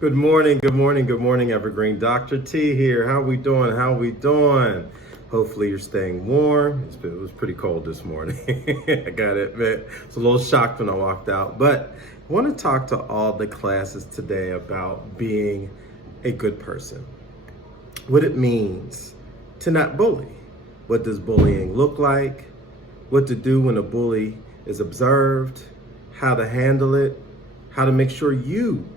Good morning, good morning, good morning, Evergreen. Dr. T here. How we doing? How we doing? Hopefully you're staying warm. It was pretty cold this morning. I gotta admit, it's a little shocked when I walked out. But I want to talk to all the classes today about being a good person. What it means to not bully. What does bullying look like? What to do when a bully is observed? How to handle it? How to make sure you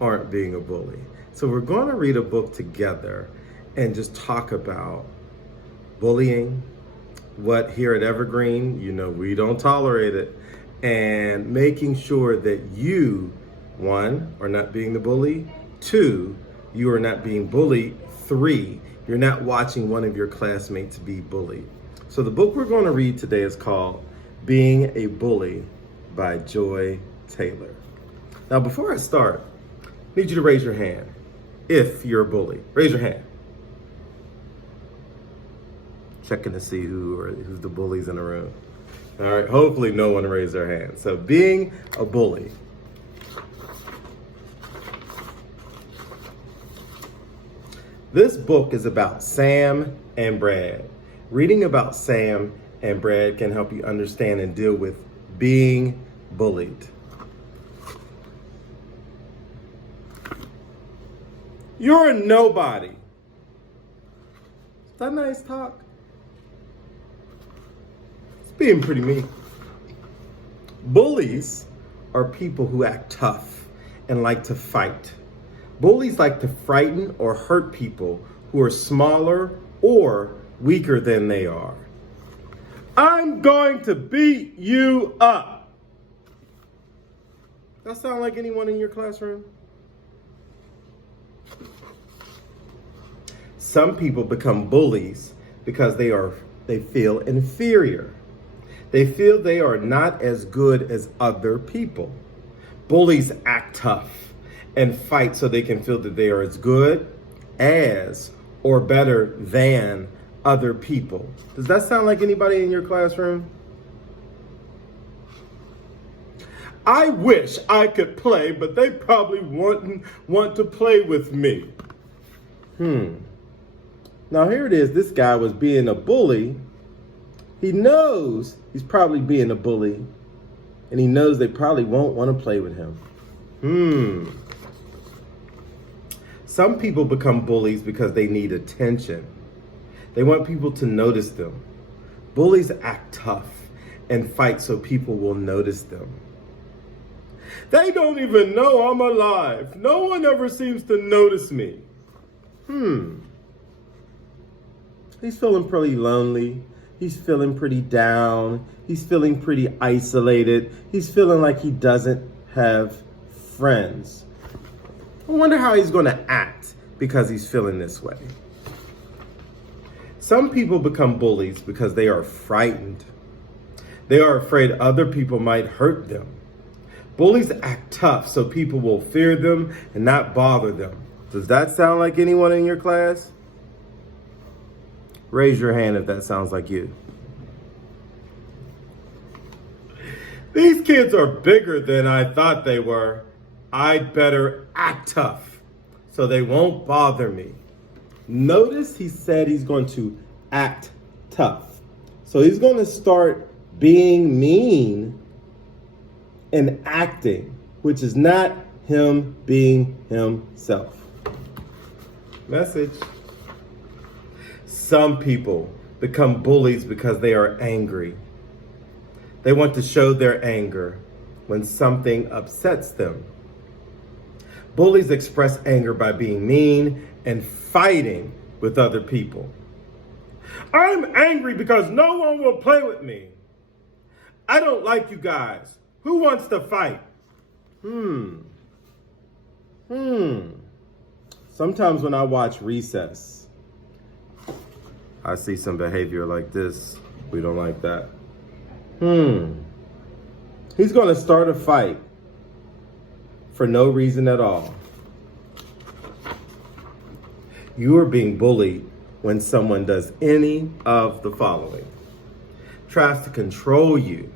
aren't being a bully. So we're going to read a book together and just talk about bullying, what here at Evergreen, we don't tolerate it, and making sure that you, one, are not being the bully, two, you are not being bullied, three, you're not watching one of your classmates be bullied. So the book we're going to read today is called Being a Bully by Joy Taylor. Now, before I start, I need you to raise your hand if you're a bully. Raise your hand. Checking to see who's the bullies in the room. All right, hopefully no one raised their hand. So being a bully. This book is about Sam and Brad. Reading about Sam and Brad can help you understand and deal with being bullied. You're a nobody. Is that nice talk? It's being pretty mean. Bullies are people who act tough and like to fight. Bullies like to frighten or hurt people who are smaller or weaker than they are. I'm going to beat you up. That sound like anyone in your classroom? Some people become bullies because they feel inferior. They feel they are not as good as other people. Bullies act tough and fight so they can feel that they are as good as or better than other people. Does that sound like anybody in your classroom? I wish I could play, but they probably want to play with me. Now here it is, this guy was being a bully. He knows he's probably being a bully, and he knows they probably won't want to play with him. Some people become bullies because they need attention. They want people to notice them. Bullies act tough and fight so people will notice them. They don't even know I'm alive. No one ever seems to notice me. He's feeling pretty lonely. He's feeling pretty down. He's feeling pretty isolated. He's feeling like he doesn't have friends. I wonder how he's going to act because he's feeling this way. Some people become bullies because they are frightened. They are afraid other people might hurt them. Bullies act tough so people will fear them and not bother them. Does that sound like anyone in your class? Raise your hand if that sounds like you. These kids are bigger than I thought they were. I'd better act tough so they won't bother me. Notice he said he's going to act tough. So he's going to start being mean and acting, which is not him being himself. Message. Some people become bullies because they are angry. They want to show their anger when something upsets them. Bullies express anger by being mean and fighting with other people. I'm angry because no one will play with me. I don't like you guys. Who wants to fight? Sometimes when I watch Recess, I see some behavior like this. We don't like that. He's going to start a fight for no reason at all. You are being bullied when someone does any of the following. Tries to control you.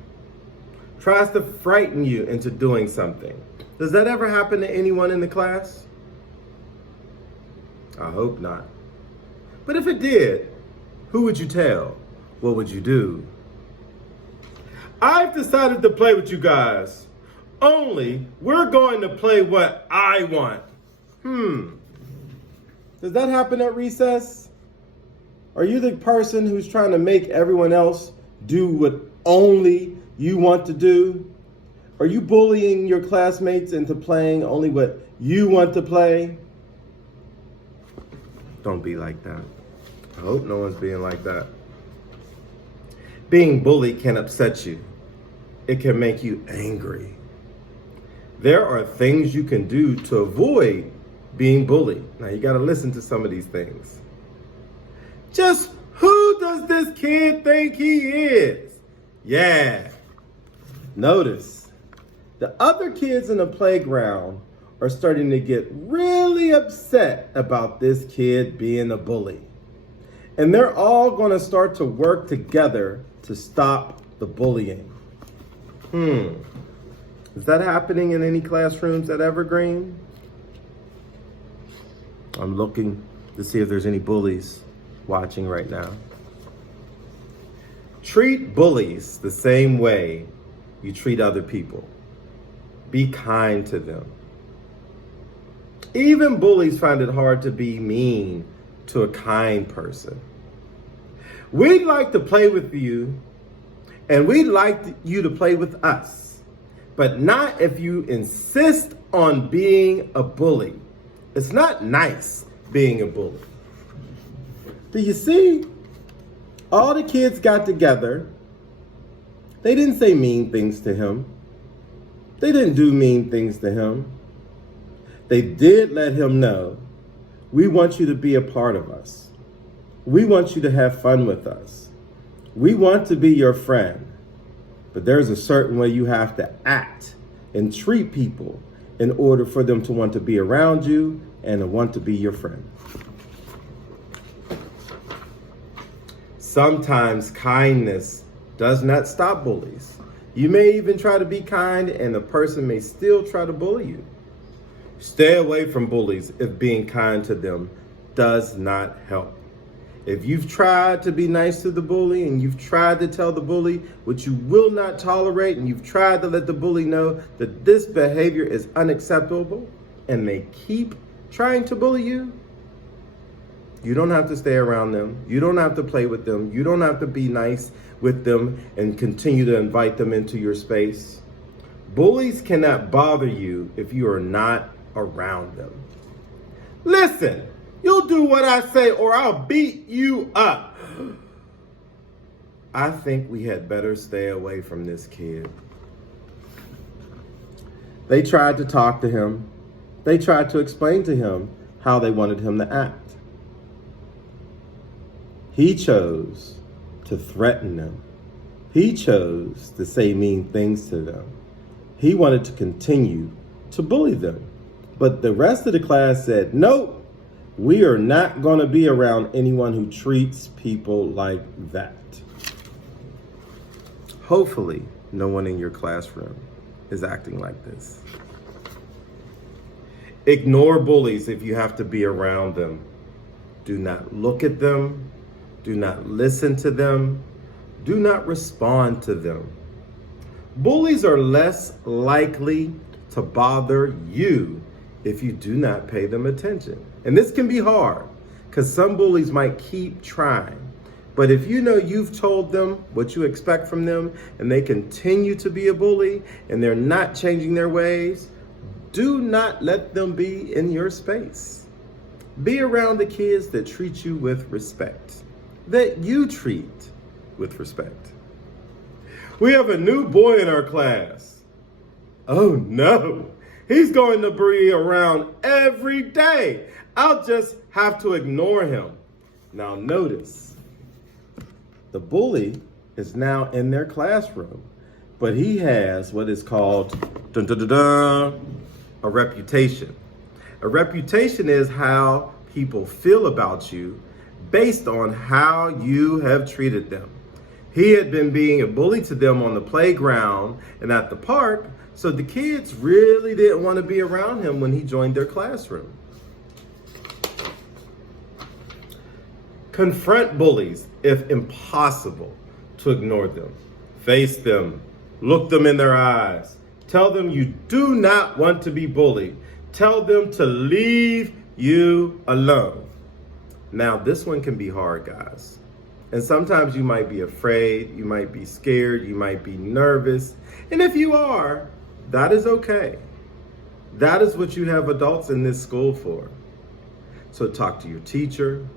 Tries to frighten you into doing something. Does that ever happen to anyone in the class? I hope not. But if it did, who would you tell? What would you do? I've decided to play with you guys. Only we're going to play what I want. Does that happen at recess? Are you the person who's trying to make everyone else do what only you want to do? Are you bullying your classmates into playing only what you want to play? Don't be like that. I hope no one's being like that. Being bullied can upset you. It can make you angry. There are things you can do to avoid being bullied. Now you got to listen to some of these things. Just who does this kid think he is? Yeah. Notice the other kids in the playground are starting to get really upset about this kid being a bully. And they're all going to start to work together to stop the bullying. Is that happening in any classrooms at Evergreen? I'm looking to see if there's any bullies watching right now. Treat bullies the same way you treat other people. Be kind to them. Even bullies find it hard to be mean to a kind person. We'd like to play with you, and we'd like you to play with us, but not if you insist on being a bully. It's not nice being a bully. Do you see? All the kids got together. They didn't say mean things to him. They didn't do mean things to him. They did let him know, we want you to be a part of us. We want you to have fun with us. We want to be your friend. But there's a certain way you have to act and treat people in order for them to want to be around you and to want to be your friend. Sometimes kindness does not stop bullies. You may even try to be kind and the person may still try to bully you. Stay away from bullies if being kind to them does not help. If you've tried to be nice to the bully and you've tried to tell the bully what you will not tolerate and you've tried to let the bully know that this behavior is unacceptable and they keep trying to bully you, you don't have to stay around them. You don't have to play with them. You don't have to be nice with them and continue to invite them into your space. Bullies cannot bother you if you are not around them. Listen, you'll do what I say or I'll beat you up. I think we had better stay away from this kid. They tried to talk to him. They tried to explain to him how they wanted him to act. He chose to threaten them. He chose to say mean things to them. He wanted to continue to bully them. But the rest of the class said, nope, we are not going to be around anyone who treats people like that. Hopefully, no one in your classroom is acting like this. Ignore bullies if you have to be around them. Do not look at them. Do not listen to them. Do not respond to them. Bullies are less likely to bother you if you do not pay them attention. And this can be hard because some bullies might keep trying. But if you know you've told them what you expect from them and they continue to be a bully and they're not changing their ways, do not let them be in your space. Be around the kids that treat you with respect, that you treat with respect. We have a new boy in our class. Oh no, he's going to be around every day. I'll just have to ignore him. Now notice, the bully is now in their classroom, but he has what is called a reputation. A reputation is how people feel about you based on how you have treated them. He had been being a bully to them on the playground and at the park, so the kids really didn't want to be around him when he joined their classroom. Confront bullies if impossible to ignore them. Face them. Look them in their eyes. Tell them you do not want to be bullied. Tell them to leave you alone. Now, this one can be hard, guys. And sometimes you might be afraid, you might be scared, you might be nervous. And if you are, that is okay. That is what you have adults in this school for. So talk to your teacher,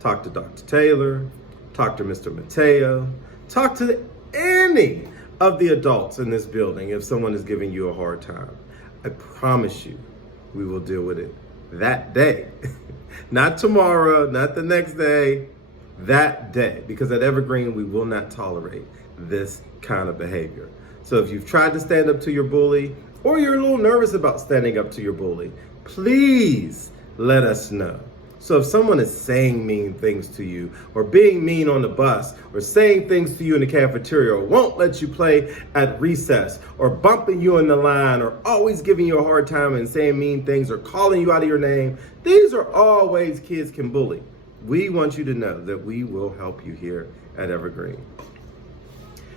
talk to Dr. Taylor, talk to Mr. Mateo, talk to any of the adults in this building if someone is giving you a hard time. I promise you, we will deal with it that day. Not tomorrow, not the next day, that day. Because at Evergreen, we will not tolerate this kind of behavior. So if you've tried to stand up to your bully, or you're a little nervous about standing up to your bully, please let us know. So if someone is saying mean things to you, or being mean on the bus, or saying things to you in the cafeteria, or won't let you play at recess, or bumping you in the line, or always giving you a hard time and saying mean things, or calling you out of your name, these are all ways kids can bully. We want you to know that we will help you here at Evergreen.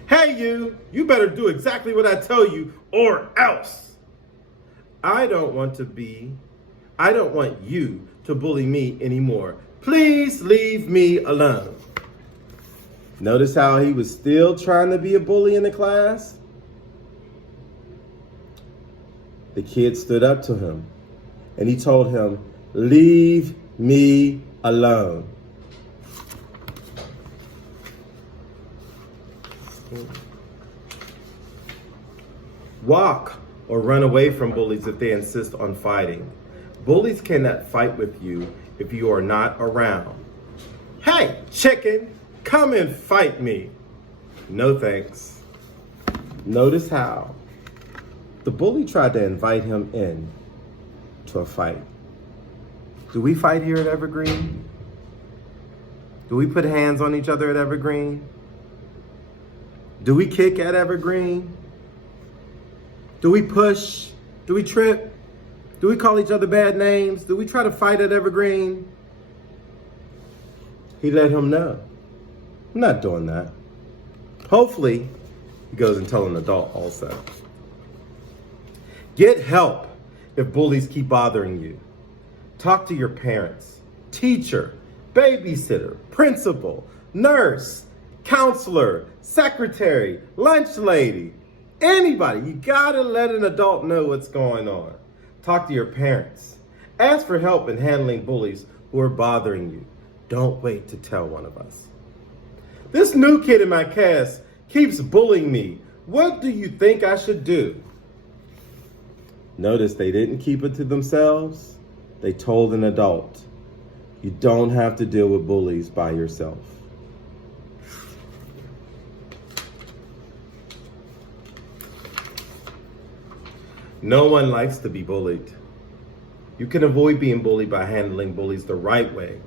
Hey you better do exactly what I tell you or else. I don't want you to bully me anymore. Please leave me alone. Notice how he was still trying to be a bully in the class? The kid stood up to him and he told him, leave me alone. Walk or run away from bullies if they insist on fighting. Bullies cannot fight with you if you are not around. Hey, chicken, come and fight me. No thanks. Notice how the bully tried to invite him in to a fight. Do we fight here at Evergreen? Do we put hands on each other at Evergreen? Do we kick at Evergreen? Do we push? Do we trip? Do we call each other bad names? Do we try to fight at Evergreen? He let him know. I'm not doing that. Hopefully, he goes and tells an adult also. Get help if bullies keep bothering you. Talk to your parents, teacher, babysitter, principal, nurse, counselor, secretary, lunch lady, anybody. You gotta let an adult know what's going on. Talk to your parents. Ask for help in handling bullies who are bothering you. Don't wait to tell one of us. This new kid in my class keeps bullying me. What do you think I should do? Notice they didn't keep it to themselves. They told an adult. You don't have to deal with bullies by yourself. No one likes to be bullied. You can avoid being bullied by handling bullies the right way,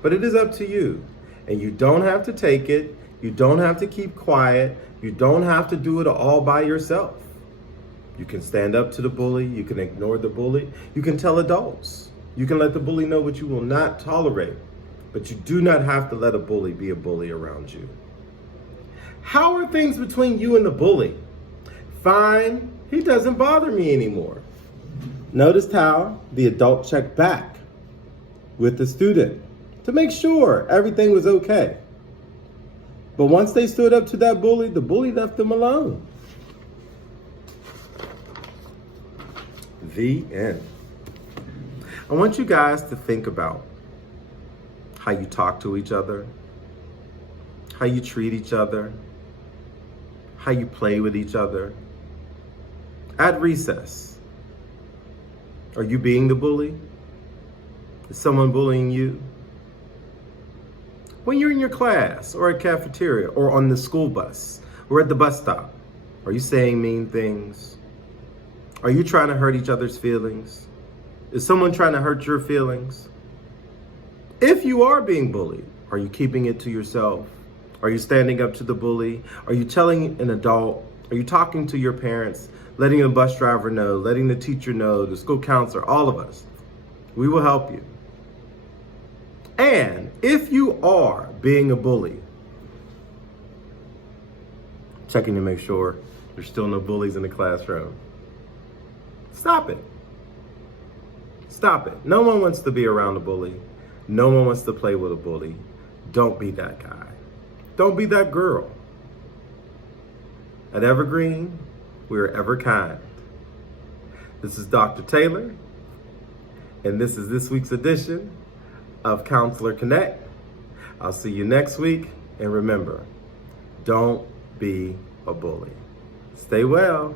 but it is up to you. And you don't have to take it. You don't have to keep quiet. You don't have to do it all by yourself. You can stand up to the bully. You can ignore the bully. You can tell adults. You can let the bully know what you will not tolerate, but you do not have to let a bully be a bully around you. How are things between you and the bully? Fine. He doesn't bother me anymore. Noticed how the adult checked back with the student to make sure everything was okay. But once they stood up to that bully, the bully left them alone. The end. I want you guys to think about how you talk to each other, how you treat each other, how you play with each other. At recess, are you being the bully? Is someone bullying you? When you're in your class or at cafeteria or on the school bus or at the bus stop, are you saying mean things? Are you trying to hurt each other's feelings? Is someone trying to hurt your feelings? If you are being bullied, are you keeping it to yourself? Are you standing up to the bully? Are you telling an adult? Are you talking to your parents? Letting the bus driver know, letting the teacher know, the school counselor, all of us. We will help you. And if you are being a bully, checking to make sure there's still no bullies in the classroom. Stop it. Stop it. No one wants to be around a bully. No one wants to play with a bully. Don't be that guy. Don't be that girl. At Evergreen, we are ever kind. This is Dr. Taylor, and this is this week's edition of Counselor Connect. I'll see you next week, and remember, don't be a bully. Stay well.